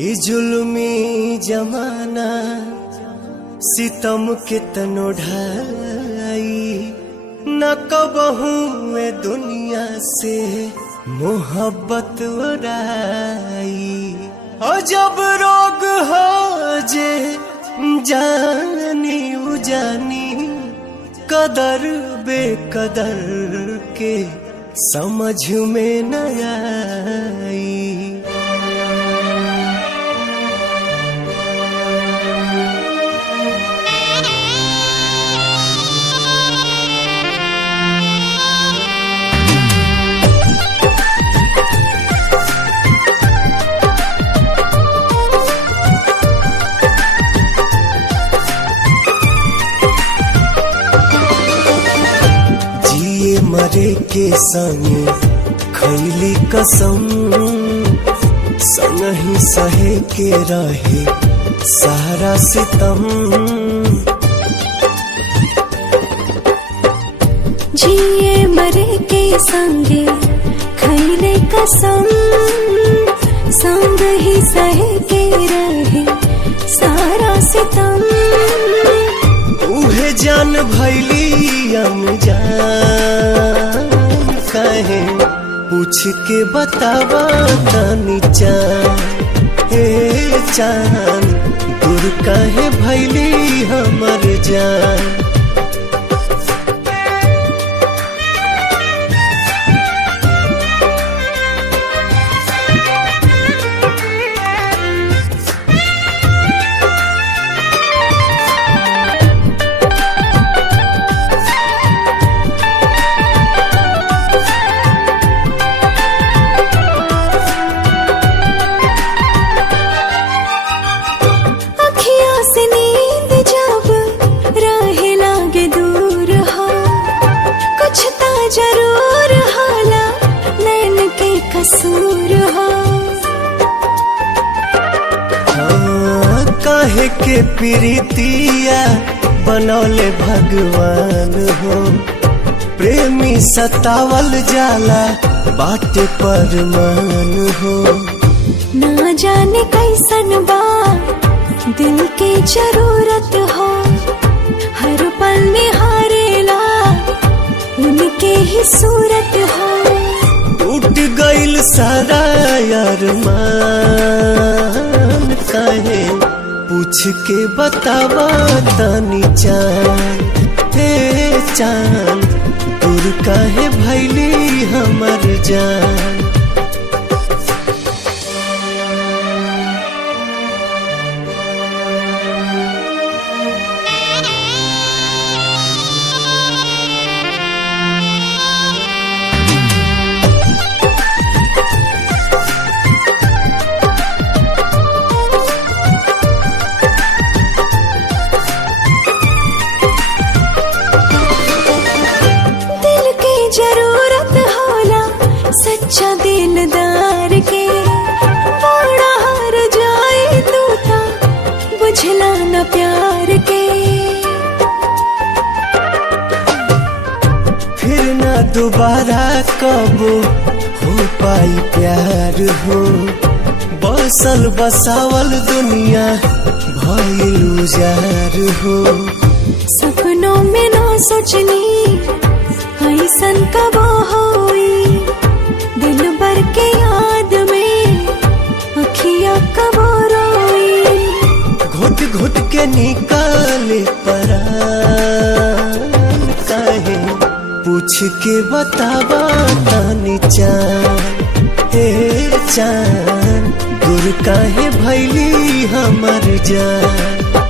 ई जुल्मी जमाना सितम के तनो ढाई न कबहू ए दुनिया से मोहब्बत उड़ाई। और जब रोग हो जे जानी उजानी कदर बेकदर के समझ में न आई। मरे के संगे खैली कसम संगही सहे के रहे सारा सितम। जिए मरे के संगे खैले कसम संग ही सहे के रहे सारा सितम। उहे जान भैली अनजान कहे पूछ के बतावा तानी चान। हे चान दूर कहे भैली हमर जान। जरूर हाला नैन के कसूर हो। हाँ, काहे के प्रीतिया बनौले भगवान हो। प्रेमी सतावल जाला बाटे परमान हो। ना जाने कैसन बा दिल के जरूरत हो। हर पल निहारेला उनके ही सूरत हो। टूट गइल सारा अरमान काहे पूछ के बतावा तानी चान। हे चान दूर काहे भैली हमर जान। जरूरत होला सच्चा दिलदार के। बड़ा हार जाए तू ता बुझला न प्यार के। फिर न दोबारा कबो हो पाई प्यार हो। बसल बसावल दुनिया भइल उजार हो। सपनों में ना सोचनी ऐसन कब होई दिल भर के याद में अखियाँ कब रोई। घुट घुट के निकाले परान काहे पूछ के बतावा तानी चान। हे चान दूर काहे भैली हमर जान।